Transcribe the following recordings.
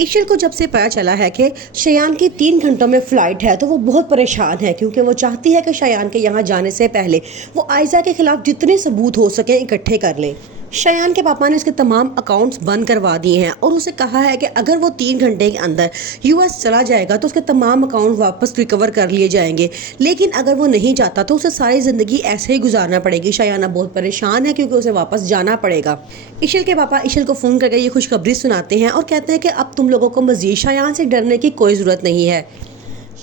ایشل کو جب سے پتا چلا ہے کہ شایان کی 3 گھنٹوں میں فلائٹ ہے تو وہ بہت پریشان ہے، کیونکہ وہ چاہتی ہے کہ شایان کے یہاں جانے سے پہلے وہ آئزہ کے خلاف جتنے ثبوت ہو سکیں اکٹھے کر لیں۔ شایان کے پاپا نے اس کے تمام اکاؤنٹس بند کروا دیے ہیں اور اسے کہا ہے کہ اگر وہ 3 گھنٹے کے اندر US چلا جائے گا تو اس کے تمام اکاؤنٹ واپس ریکور کر لیے جائیں گے، لیکن اگر وہ نہیں جاتا تو اسے ساری زندگی ایسے ہی گزارنا پڑے گی۔ شایان اب بہت پریشان ہے کیونکہ اسے واپس جانا پڑے گا۔ ایشل کے پاپا ایشل کو فون کر کے یہ خوشخبری سناتے ہیں اور کہتے ہیں کہ اب تم لوگوں کو مزید شایان سے ڈرنے کی کوئی ضرورت نہیں ہے،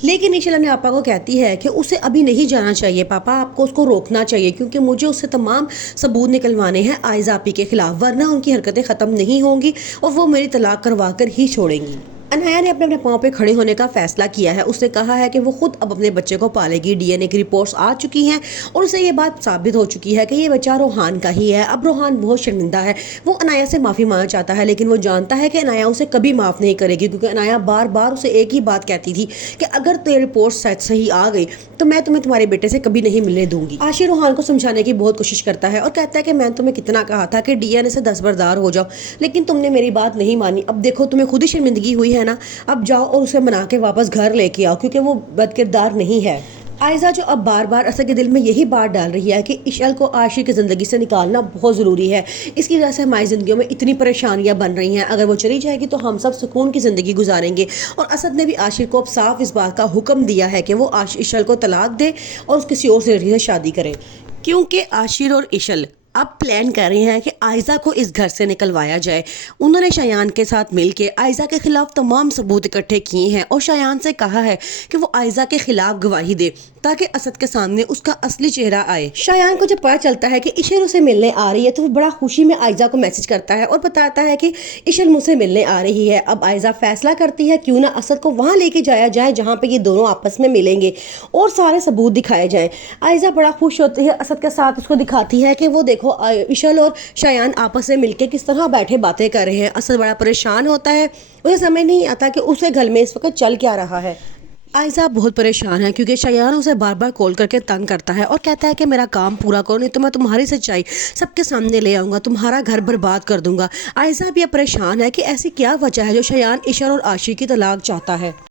لیکن ایشل اپنے پاپا کو کہتی ہے کہ اسے ابھی نہیں جانا چاہیے، پاپا آپ کو اس کو روکنا چاہیے کیونکہ مجھے اس سے تمام ثبوت نکلوانے ہیں آئزہ آپی کے خلاف، ورنہ ان کی حرکتیں ختم نہیں ہوں گی اور وہ میری طلاق کروا کر ہی چھوڑیں گی۔ انایا نے اپنے پاؤں پہ کھڑے ہونے کا فیصلہ کیا ہے۔ اس نے کہا ہے کہ وہ خود اب اپنے بچے کو پالے گی۔ DNA کی رپورٹس آ چکی ہیں اور اسے یہ بات ثابت ہو چکی ہے کہ یہ بچہ روحان کا ہی ہے۔ اب روحان بہت شرمندہ ہے، وہ انایا سے معافی مانگنا چاہتا ہے، لیکن وہ جانتا ہے کہ انایا اسے کبھی معاف نہیں کرے گی، کیونکہ انایا بار بار اسے ایک ہی بات کہتی تھی کہ اگر تیری رپورٹس صحیح آ گئی تو میں تمہیں تمہارے بیٹے سے کبھی نہیں ملنے دوں گی۔ عاشر روحان کو سمجھانے کی بہت کوشش کرتا ہے اور کہتا ہے کہ میں تمہیں کتنا کہا تھا کہ DNA سے دستبردار ہو جاؤ، لیکن تم نے میری بات نہیں مانی۔ اب دیکھو تمہیں خود ہی شرمندگی ہوئی ہے نا، اب جاؤ اور اسے منا کے واپس گھر لے کے آؤ، کیونکہ وہ بد کردار نہیں ہے۔ آئزہ جو اب بار بار اسد کے دل میں یہی بات ڈال رہی ہے کہ ایشل کو عاشر کی زندگی سے نکالنا بہت ضروری ہے، اس کی وجہ سے ہماری زندگیوں میں اتنی پریشانیاں بن رہی ہیں، اگر وہ چلی جائے گی تو ہم سب سکون کی زندگی گزاریں گے۔ اور اسد نے بھی عاشر کو اب صاف اس بات کا حکم دیا ہے کہ وہ ایشل کو طلاق دے اور اس کسی اور لڑکی سے شادی کرے، کیونکہ عاشر اور ایشل اب پلان کر رہے ہیں کہ آئزہ کو اس گھر سے نکلوایا جائے۔ انہوں نے شایان کے ساتھ مل کے آئزہ کے خلاف تمام ثبوت اکٹھے کیے ہیں اور شایان سے کہا ہے کہ وہ آئزہ کے خلاف گواہی دے تاکہ اسد کے سامنے اس کا اصلی چہرہ آئے۔ شایان کو جب پتا چلتا ہے کہ ایشل اسے ملنے آ رہی ہے تو وہ بڑا خوشی میں آئزہ کو میسج کرتا ہے اور بتاتا ہے کہ ایشل مجھ سے ملنے آ رہی ہے۔ اب آئزہ فیصلہ کرتی ہے کیوں نہ اسد کو وہاں لے کے جایا جائے جہاں پہ یہ دونوں آپس میں ملیں گے اور سارے ثبوت دکھائے جائیں۔ آئزہ بڑا خوش ہوتی ہے، اسد کے ساتھ اس کو دکھاتی ہے کہ وہ دیکھو ایشل اور شایان آپس میں مل کے کس طرح بیٹھے باتیں کر رہے ہیں۔ اسد بڑا پریشان ہوتا ہے، اسے سمجھ نہیں آتا کہ اسے گھر میں اس وقت چل کیا رہا ہے۔ آئزہ بہت پریشان ہے کیونکہ شایان اسے بار بار کال کر کے تنگ کرتا ہے اور کہتا ہے کہ میرا کام پورا کرو نہیں تو میں تمہاری سچائی سب کے سامنے لے آؤں گا، تمہارا گھر برباد کر دوں گا۔ آئزہ بھی پریشان ہے کہ ایسی کیا وجہ ہے جو شایان ایشل اور عاشر کی طلاق چاہتا ہے۔